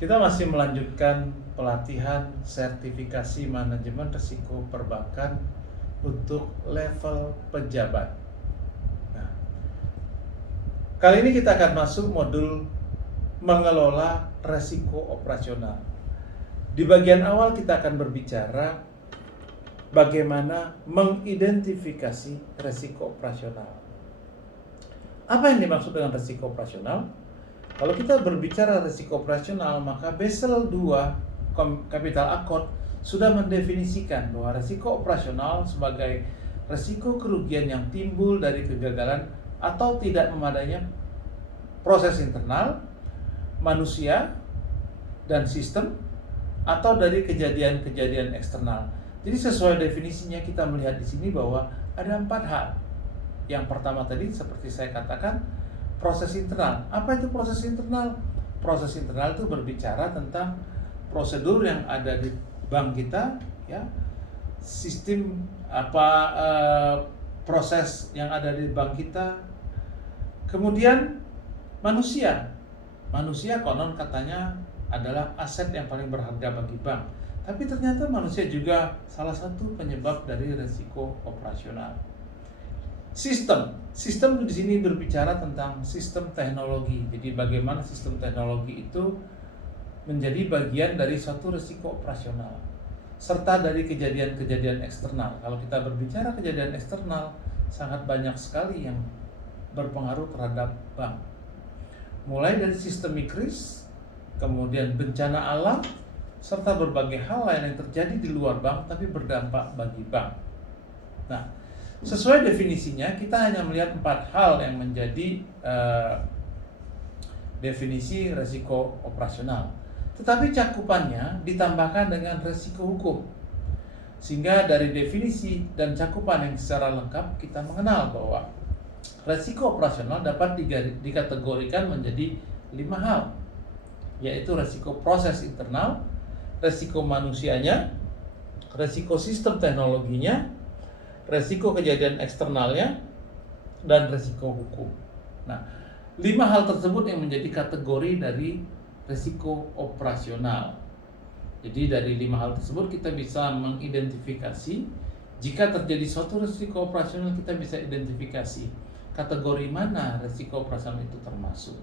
Kita masih melanjutkan pelatihan sertifikasi manajemen risiko perbankan untuk level pejabat. Nah, kali ini kita akan masuk modul mengelola risiko operasional. Di bagian awal kita akan berbicara bagaimana mengidentifikasi risiko operasional. Apa yang dimaksud dengan risiko operasional? Kalau kita berbicara risiko operasional, maka Basel II Capital Accord sudah mendefinisikan bahwa risiko operasional sebagai risiko kerugian yang timbul dari kegagalan atau tidak memadainya proses internal, manusia, dan sistem, atau dari kejadian-kejadian eksternal. Jadi sesuai definisinya kita melihat di sini bahwa ada 4 hal. Yang pertama tadi seperti saya katakan, proses internal. Apa itu proses internal? Proses internal itu berbicara tentang prosedur yang ada di bank kita, ya, sistem proses yang ada di bank kita. Kemudian manusia konon katanya adalah aset yang paling berharga bagi bank. Tapi ternyata manusia juga salah satu penyebab dari risiko operasional. Sistem di sini berbicara tentang sistem teknologi. Jadi bagaimana sistem teknologi itu menjadi bagian dari suatu risiko operasional, serta dari kejadian-kejadian eksternal. Kalau kita berbicara kejadian eksternal, sangat banyak sekali yang berpengaruh terhadap bank. Mulai dari systemic risk, kemudian bencana alam, serta berbagai hal lain yang terjadi di luar bank tapi berdampak bagi bank. Nah, sesuai definisinya, kita hanya melihat 4 hal yang menjadi definisi risiko operasional. Tetapi cakupannya ditambahkan dengan risiko hukum. Sehingga dari definisi dan cakupan yang secara lengkap, kita mengenal bahwa risiko operasional dapat dikategorikan menjadi 5 hal, yaitu risiko proses internal, risiko manusianya, risiko sistem teknologinya, resiko kejadian eksternalnya, dan resiko hukum. Nah, 5 hal tersebut yang menjadi kategori dari resiko operasional. Jadi dari 5 hal tersebut kita bisa mengidentifikasi. Jika terjadi suatu resiko operasional, kita bisa identifikasi kategori mana resiko operasional itu termasuk.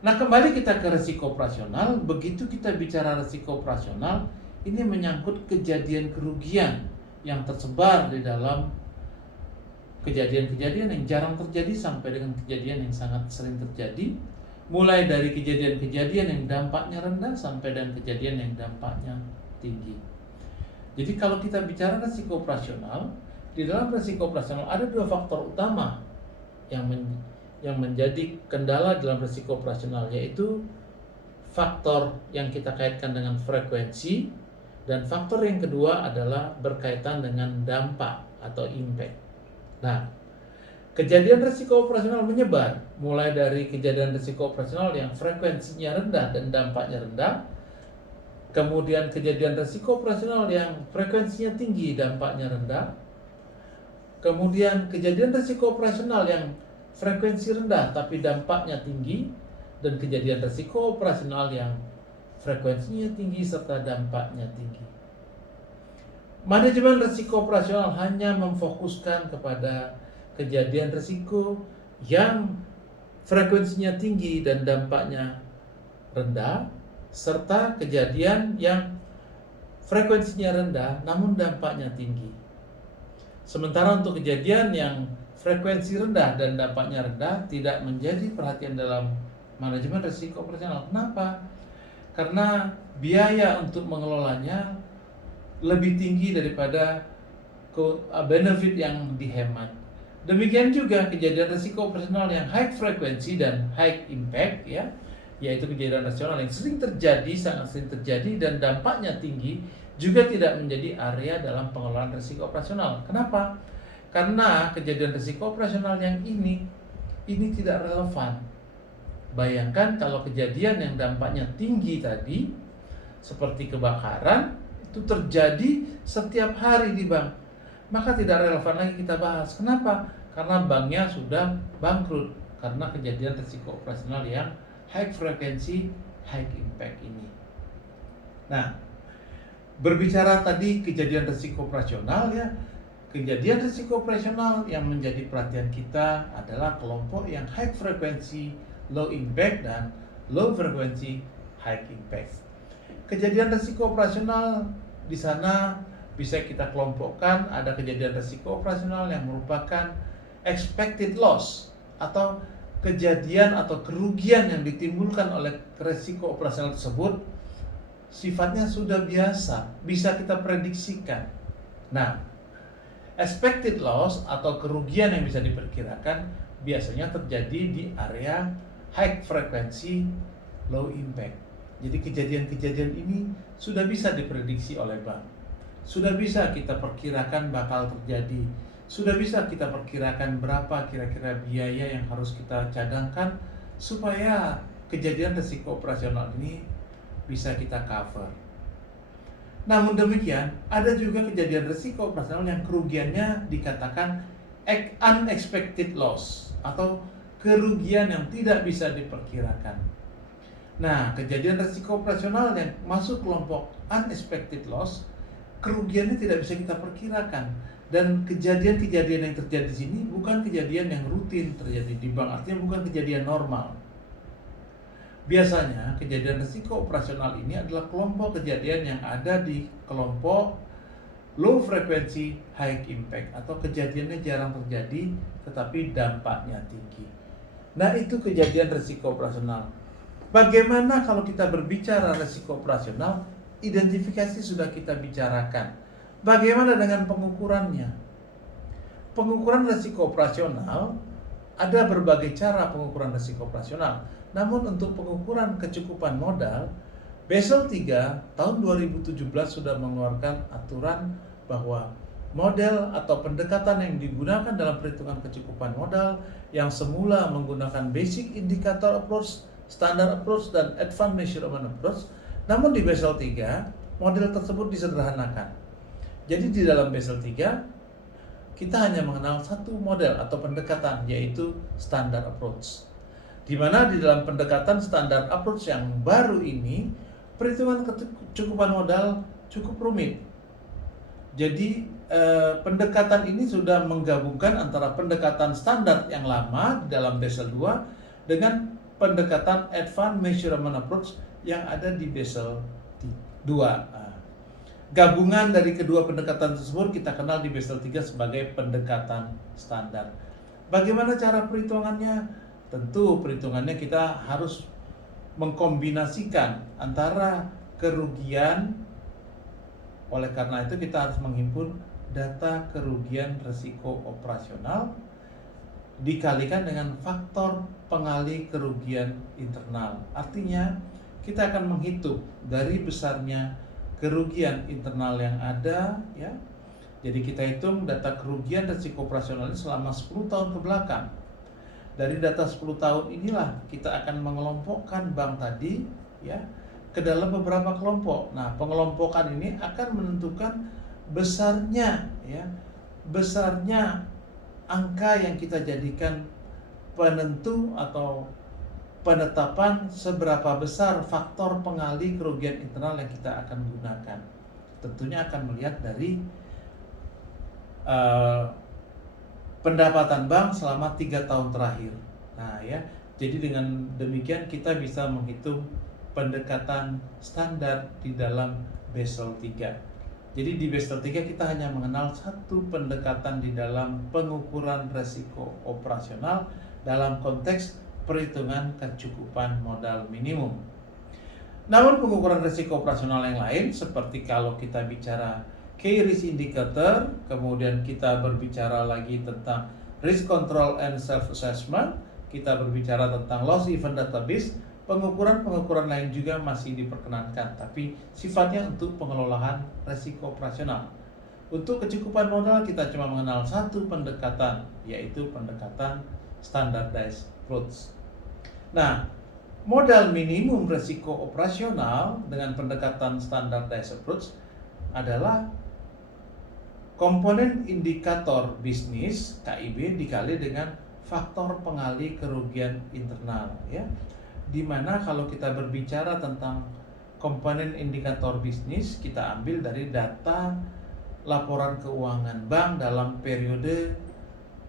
Nah, kembali kita ke resiko operasional. Begitu kita bicara resiko operasional, ini menyangkut kejadian kerugian yang tersebar di dalam kejadian-kejadian yang jarang terjadi sampai dengan kejadian yang sangat sering terjadi, mulai dari kejadian-kejadian yang dampaknya rendah sampai dengan kejadian yang dampaknya tinggi. Jadi kalau kita bicara risiko operasional, di dalam risiko operasional ada 2 faktor utama yang menjadi kendala dalam risiko operasional, yaitu faktor yang kita kaitkan dengan frekuensi, dan faktor yang kedua adalah berkaitan dengan dampak atau impact. Nah, kejadian risiko operasional menyebar mulai dari kejadian risiko operasional yang frekuensinya rendah dan dampaknya rendah, kemudian kejadian risiko operasional yang frekuensinya tinggi, dampaknya rendah, kemudian kejadian risiko operasional yang frekuensi rendah tapi dampaknya tinggi, dan kejadian risiko operasional yang frekuensinya tinggi serta dampaknya tinggi. Manajemen risiko operasional hanya memfokuskan kepada kejadian risiko yang frekuensinya tinggi dan dampaknya rendah, serta kejadian yang frekuensinya rendah namun dampaknya tinggi. Sementara untuk kejadian yang frekuensi rendah dan dampaknya rendah tidak menjadi perhatian dalam manajemen risiko operasional. Kenapa? Karena biaya untuk mengelolanya lebih tinggi daripada benefit yang dihemat. Demikian juga kejadian risiko operasional yang high frekuensi dan high impact, ya, yaitu kejadian nasional yang sering terjadi, sangat sering terjadi dan dampaknya tinggi, juga tidak menjadi area dalam pengelolaan risiko operasional. Kenapa? Karena kejadian risiko operasional yang ini tidak relevan. Bayangkan kalau kejadian yang dampaknya tinggi tadi, seperti kebakaran, itu terjadi setiap hari di bank, maka tidak relevan lagi kita bahas. Kenapa? Karena banknya sudah bangkrut karena kejadian risiko operasional yang high frekuensi high impact ini. Nah, berbicara tadi kejadian risiko operasional ya, kejadian risiko operasional yang menjadi perhatian kita adalah kelompok yang high frequency, low impact, dan low frequency, high impact. Kejadian risiko operasional di sana bisa kita kelompokkan, ada kejadian risiko operasional yang merupakan expected loss atau kejadian atau kerugian yang ditimbulkan oleh risiko operasional tersebut sifatnya sudah biasa, bisa kita prediksikan. Nah, expected loss atau kerugian yang bisa diperkirakan biasanya terjadi di area high frequency, low impact. Jadi kejadian-kejadian ini sudah bisa diprediksi oleh bank. Sudah bisa kita perkirakan bakal terjadi. Sudah bisa kita perkirakan berapa kira-kira biaya yang harus kita cadangkan supaya kejadian risiko operasional ini bisa kita cover. Namun demikian, ada juga kejadian risiko operasional yang kerugiannya dikatakan unexpected loss atau kerugian yang tidak bisa diperkirakan. Nah, kejadian risiko operasional yang masuk kelompok unexpected loss, kerugiannya tidak bisa kita perkirakan. Dan kejadian-kejadian yang terjadi di sini bukan kejadian yang rutin terjadi di bank, artinya bukan kejadian normal. Biasanya kejadian risiko operasional ini adalah kelompok kejadian yang ada di kelompok low frequency, high impact, atau kejadiannya jarang terjadi tetapi dampaknya tinggi. Nah, itu kejadian risiko operasional. Bagaimana kalau kita berbicara risiko operasional? Identifikasi sudah kita bicarakan. Bagaimana dengan pengukurannya? Pengukuran risiko operasional, ada berbagai cara pengukuran risiko operasional. Namun untuk pengukuran kecukupan modal, Basel III tahun 2017 sudah mengeluarkan aturan bahwa model atau pendekatan yang digunakan dalam perhitungan kecukupan modal yang semula menggunakan basic indicator approach, standard approach, dan advanced measurement approach, namun di Basel III model tersebut disederhanakan. Jadi di dalam Basel III kita hanya mengenal satu model atau pendekatan, yaitu standard approach. Di mana di dalam pendekatan standard approach yang baru ini, perhitungan kecukupan modal cukup rumit. Jadi pendekatan ini sudah menggabungkan antara pendekatan standar yang lama di dalam Basel II dengan pendekatan advanced measurement approach yang ada di Basel II. Gabungan dari kedua pendekatan tersebut kita kenal di Basel III sebagai pendekatan standar. Bagaimana cara perhitungannya? Tentu perhitungannya kita harus mengkombinasikan antara kerugian, oleh karena itu kita harus menghimpun data kerugian risiko operasional dikalikan dengan faktor pengali kerugian internal. Artinya kita akan menghitung dari besarnya kerugian internal yang ada, ya. Jadi kita hitung data kerugian risiko operasional ini selama 10 tahun ke belakang. Dari data 10 tahun inilah kita akan mengelompokkan bank tadi, ya, ke dalam beberapa kelompok. Nah, pengelompokan ini akan menentukan besarnya, ya, besarnya angka yang kita jadikan penentu atau penetapan seberapa besar faktor pengali kerugian internal yang kita akan gunakan. Tentunya akan melihat dari pendapatan bank selama 3 tahun terakhir. Nah, ya, jadi dengan demikian kita bisa menghitung pendekatan standar di dalam Basel III. Jadi di Basel III kita hanya mengenal satu pendekatan di dalam pengukuran risiko operasional dalam konteks perhitungan kecukupan modal minimum. Namun pengukuran risiko operasional yang lain seperti kalau kita bicara key risk indicator, kemudian kita berbicara lagi tentang risk control and self assessment, kita berbicara tentang loss event database, pengukuran lain juga masih diperkenankan, tapi sifatnya untuk pengelolaan risiko operasional. Untuk kecukupan modal kita cuma mengenal satu pendekatan, yaitu pendekatan standardized approach. Nah, modal minimum risiko operasional dengan pendekatan standardized approach adalah komponen indikator bisnis KIB dikali dengan faktor pengali kerugian internal, ya. di mana kalau kita berbicara tentang komponen indikator bisnis, kita ambil dari data laporan keuangan bank dalam periode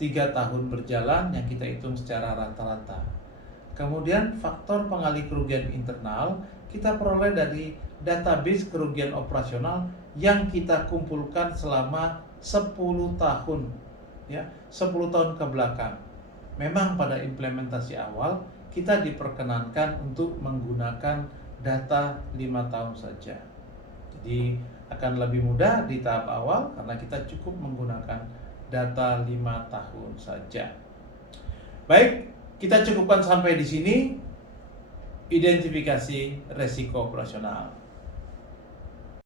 3 tahun berjalan yang kita hitung secara rata-rata. Kemudian faktor pengalih kerugian internal kita peroleh dari database kerugian operasional yang kita kumpulkan selama 10 tahun, ya, 10 tahun ke belakang. Memang pada implementasi awal kita diperkenankan untuk menggunakan data 5 tahun saja. Jadi akan lebih mudah di tahap awal karena kita cukup menggunakan data 5 tahun saja. Baik, kita cukupkan sampai di sini identifikasi resiko operasional.